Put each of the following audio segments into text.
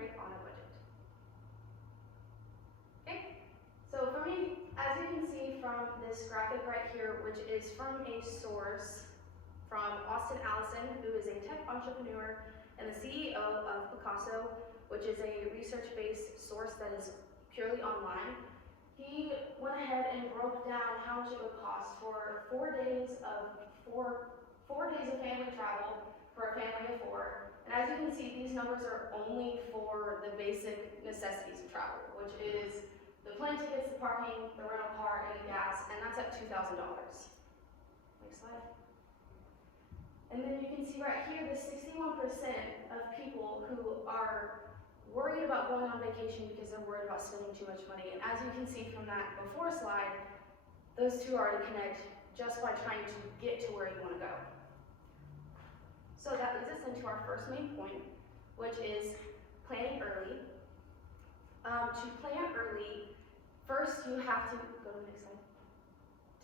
break on a budget. Okay, so for me, as you can see from this graphic right here, which is from a source from Austin Allison, who is a tech entrepreneur and the CEO of Picasso, which is a research-based source that is purely online. He went ahead and broke down how much it would cost for 4 days of family travel for a family of 4. And as you can see, these numbers are only for the basic necessities of travel, which is the plane tickets, the parking, the rental car, and the gas, and that's at $2,000. Next slide. And then you can see right here the 61% of people who are worried about going on vacation because they're worried about spending too much money. And as you can see from that before slide, those two already connect just by trying to get to where you want to go. So that leads us into our first main point, which is planning early. To plan early, first you have to, go to the next slide.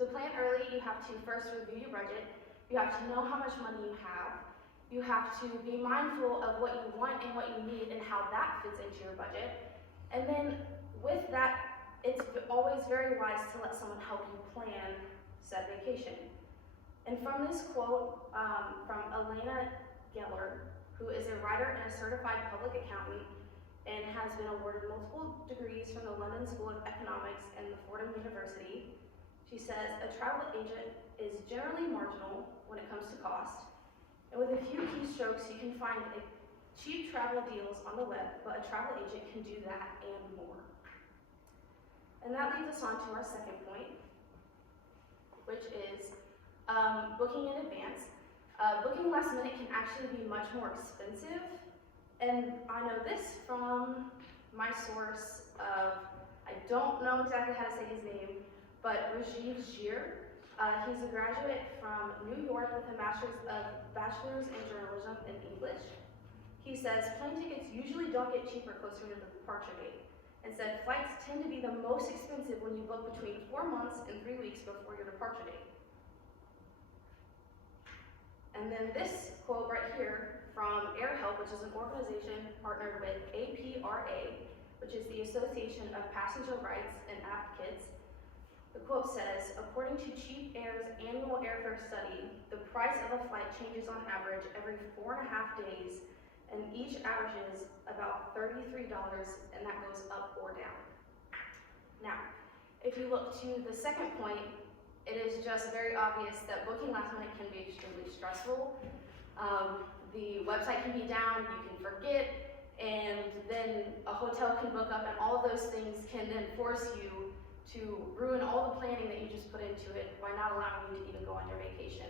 To plan early, you have to first review your budget. You have to know how much money you have. You have to be mindful of what you want and what you need and how that fits into your budget. And then with that, it's always very wise to let someone help you plan said vacation. And from this quote from Elena Geller, who is a writer and a certified public accountant and has been awarded multiple degrees from the London School of Economics and the Fordham University, she says, a travel agent is generally marginal when it comes to cost. And with a few keystrokes, you can find cheap travel deals on the web, but a travel agent can do that and more. And that leads us on to our second point, which is booking in advance. Booking last minute can actually be much more expensive. And I know this from my source of, I don't know exactly how to say his name, but Rajiv Jir. He's a graduate from New York with a bachelor's in journalism in English. He says plane tickets usually don't get cheaper closer to the departure date, and said flights tend to be the most expensive when you book between 4 months and 3 weeks before your departure date. And then this quote right here from AirHelp, which is an organization partnered with APRA, which is the Association of Passenger Rights and Advocates. The quote says, according to Chief Air's annual airfare study, the price of a flight changes on average every 4.5 days, and each averages about $33, and that goes up or down. Now, if you look to the second point, it is just very obvious that booking last minute can be extremely stressful. The website can be down, you can forget, and then a hotel can book up, and all of those things can then force you to ruin all the planning that you just put into it by not allowing you to even go on your vacation.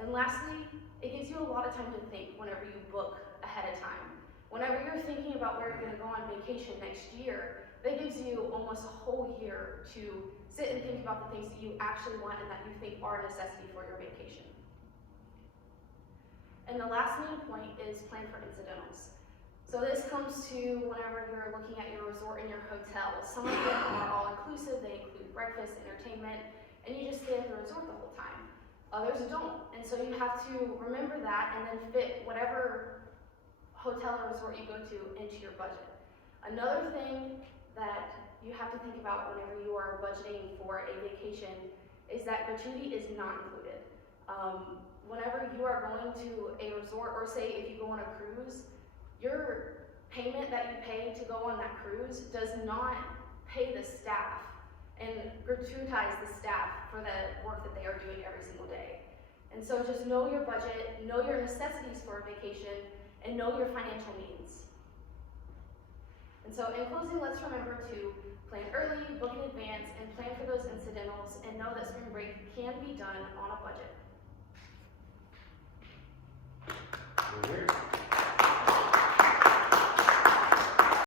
And lastly, it gives you a lot of time to think whenever you book ahead of time. Whenever you're thinking about where you're going to go on vacation next year, that gives you almost a whole year to sit and think about the things that you actually want and that you think are a necessity for your vacation. And the last main point is plan for incidentals. So this comes to whenever you're looking at your resort and your hotel. Some of them are all-inclusive, they include breakfast, entertainment, and you just stay at the resort the whole time. Others don't, and so you have to remember that and then fit whatever hotel or resort you go to into your budget. Another thing that you have to think about whenever you are budgeting for a vacation is that gratuity is not included. Whenever you are going to a resort, or say if you go on a cruise, your payment that you pay to go on that cruise does not pay the staff and gratuitize the staff for the work that they are doing every single day. And so just know your budget, know your necessities for a vacation, and know your financial means. And so in closing, let's remember to plan early, book in advance, and plan for those incidentals, and know that spring break can be done on a budget.